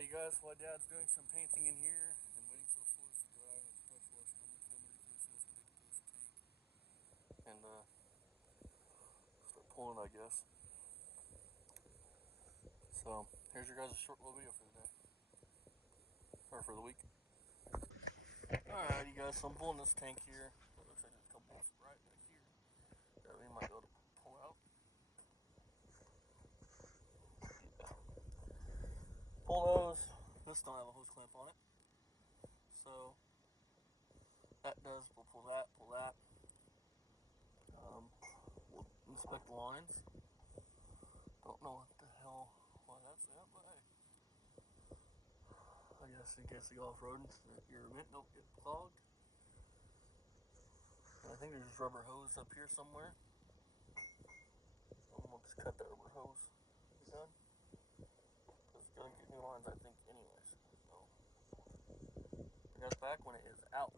Alright, you guys, while Dad's doing some painting in here and waiting for the floors to dry and pressure washing, I'm gonna come underneath this tank and start pulling, I guess. So here's your guys' short little video for the day, or for the week. Alright, you guys, so I'm pulling this tank here. It looks like there's a couple bolts right back here that we might be able to pull out. Pull those. This don't have a hose clamp on it, so that does. We'll pull that. We'll inspect the lines. Don't know what the hell why that's at, but hey, I guess in case you go off-road and your vent don't get clogged. I think there's just rubber hose up here somewhere. So we'll just cut that rubber hose. Be done. Because it's gonna get new lines, I think, anyways. So bring us back when it is out.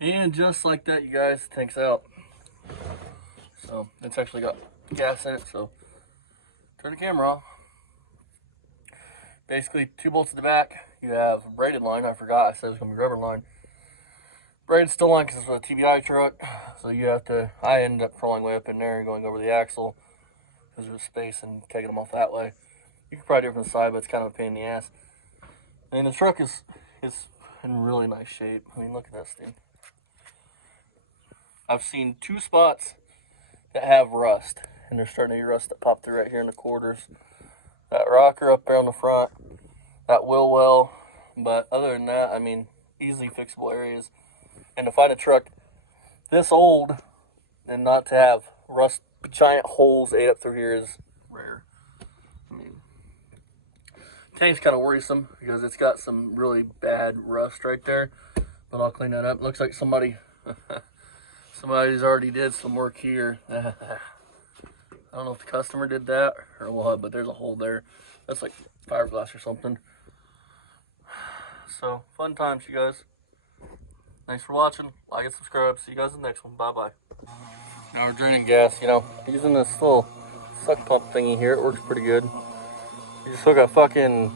And just like that, you guys, the tank's out. So it's actually got gas in it. So turn the camera off. Basically, 2 bolts at the back. You have a braided line. I forgot. I said it was gonna be rubber line. Braided steel line because it's a TBI truck. So you have to. I ended up crawling way up in there and going over the axle because there's space and taking them off that way. You could probably do it from the side, but it's kind of a pain in the ass. And the truck is in really nice shape. I mean, look at this thing. I've seen 2 spots that have rust, and there's starting to be rust that popped through right here in the quarters. That rocker up there on the front, that wheel well, but other than that, I mean, easily fixable areas. And to find a truck this old and not to have rust, giant holes ate up through here is rare. I mean, tank's kind of worrisome because it's got some really bad rust right there, but I'll clean that up. Looks like somebody's already did some work here. I don't know if the customer did that or what, but there's a hole there. That's like fiberglass or something. So, fun times, you guys. Thanks for watching. Like and subscribe. See you guys in the next one. Bye-bye. Now we're draining gas, you know, using this little suck pump thingy here. It works pretty good. You just hook a fucking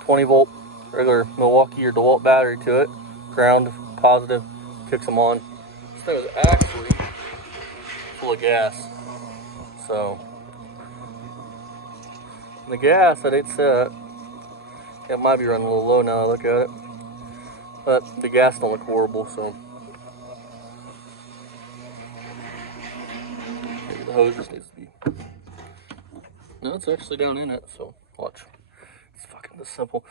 20-volt regular Milwaukee or DeWalt battery to it. Ground, positive, kicks them on. This thing is actually full of gas. So, the gas at 8 set, it might be running a little low now I look at it, but the gas don't look horrible, so maybe the hose just needs to be, no, it's actually down in it, so watch, it's fucking this simple.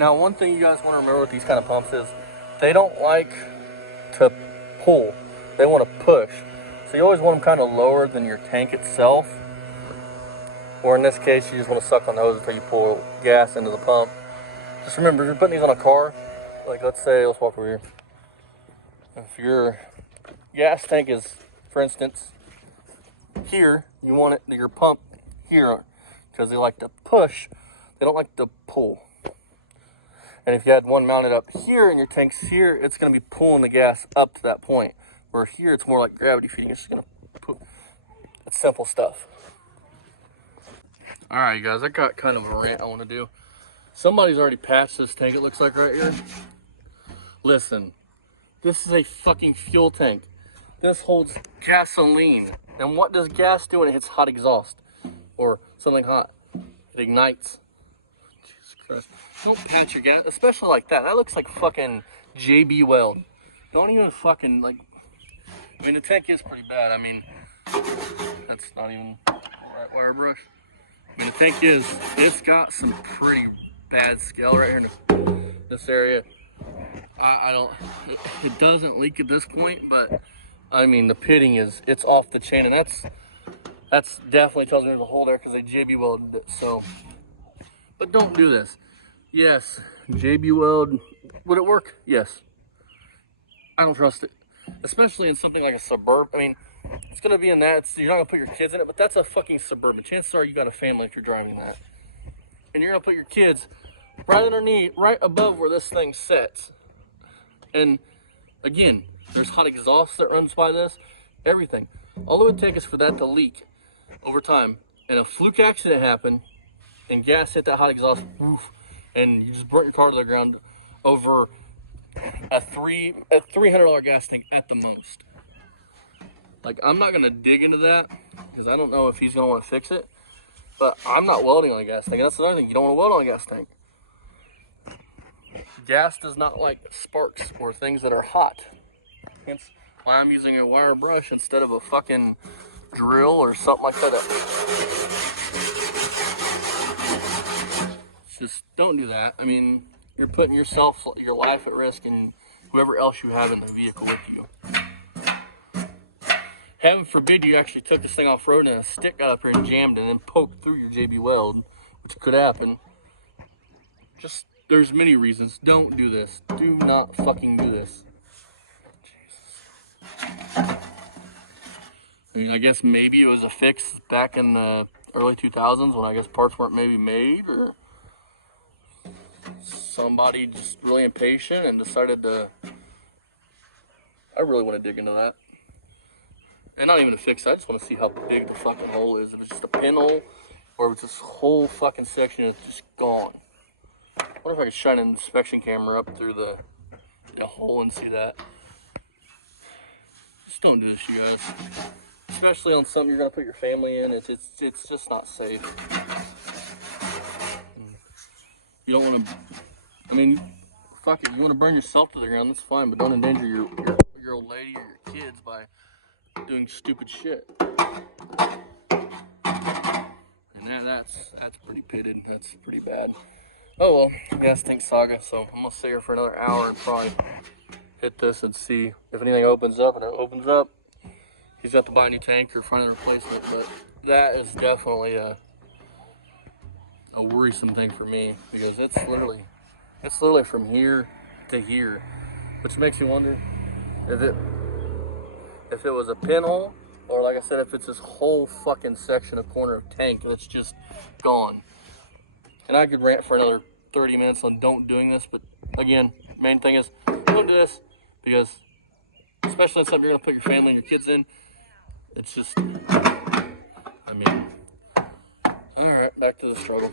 Now, one thing you guys want to remember with these kind of pumps is they don't like to pull, they want to push. So you always want them kind of lower than your tank itself. Or in this case, you just want to suck on the hose until you pull gas into the pump. Just remember, if you're putting these on a car, like let's say, let's walk over here. If your gas tank is, for instance, here, you want it, your pump here, because they like to push, they don't like to pull. And if you had one mounted up here and your tank's here, it's going to be pulling the gas up to that point. Where here, it's more like gravity feeding. It's just going to put, it's simple stuff. All right, you guys, I got kind of a rant I want to do. Somebody's already patched this tank, it looks like right here. Listen, this is a fucking fuel tank. This holds gasoline. And what does gas do when it hits hot exhaust? Or something hot? It ignites. Jesus Christ. Don't patch your gas, especially like that. That looks like fucking JB Weld. Don't even fucking, like, I mean, the tank is pretty bad. I mean, that's not even the right wire brush. I mean, the tank is, it's got some pretty bad scale right here in this area. I don't, it doesn't leak at this point, but I mean, the pitting is, it's off the chain, and that's definitely tells me there's a hole there because they JB welded it, so. But don't do this. Yes, JB weld, would it work? Yes. I don't trust it. Especially in something like a Suburban. I mean, it's going to be in that. You're not going to put your kids in it, but that's a fucking Suburban. Chances are you got a family if you're driving that. And you're going to put your kids right underneath, right above where this thing sits. And again, there's hot exhaust that runs by this. Everything. All it would take is for that to leak over time, and a fluke accident happened, and gas hit that hot exhaust, woof, and you just burnt your car to the ground over a $300 gas tank at the most. Like, I'm not gonna dig into that because I don't know if he's gonna want to fix it. But I'm not welding on a gas tank. And that's another thing. You don't want to weld on a gas tank. Gas does not like sparks or things that are hot. Hence why I'm using a wire brush instead of a fucking drill or something like that. Just don't do that. I mean, you're putting yourself, your life at risk, and whoever else you have in the vehicle with you. Heaven forbid you actually took this thing off-road and a stick got up here and jammed and then poked through your JB Weld, which could happen. Just, there's many reasons. Don't do this. Do not fucking do this. Jesus. I mean, I guess maybe it was a fix back in the early 2000s when I guess parts weren't maybe made, or somebody just really impatient and decided to... I really want to dig into that. And not even a fix, I just want to see how big the fucking hole is. If it's just a pinhole, or if it's this whole fucking section and it's just gone. I wonder if I could shine an inspection camera up through the hole and see that. Just don't do this, you guys. Especially on something you're going to put your family in. It's just not safe. You don't want to... I mean, fuck it. You want to burn yourself to the ground, that's fine. But don't endanger your old lady or your kids by doing stupid shit. And that's pretty pitted. That's pretty bad. Oh well, gas tank saga. So I'm gonna sit here for another hour and probably hit this and see if anything opens up. And if it opens up, he's got to buy a new tank or find a replacement. But that is definitely a worrisome thing for me, because it's literally from here to here, which makes me wonder if it was a pinhole, or like I said, if it's this whole fucking section of corner of tank that's just gone. And I could rant for another 30 minutes on don't doing this, but again, main thing is don't do this, because especially on something you're gonna put your family and your kids in, it's just, I mean, all right, back to the struggle.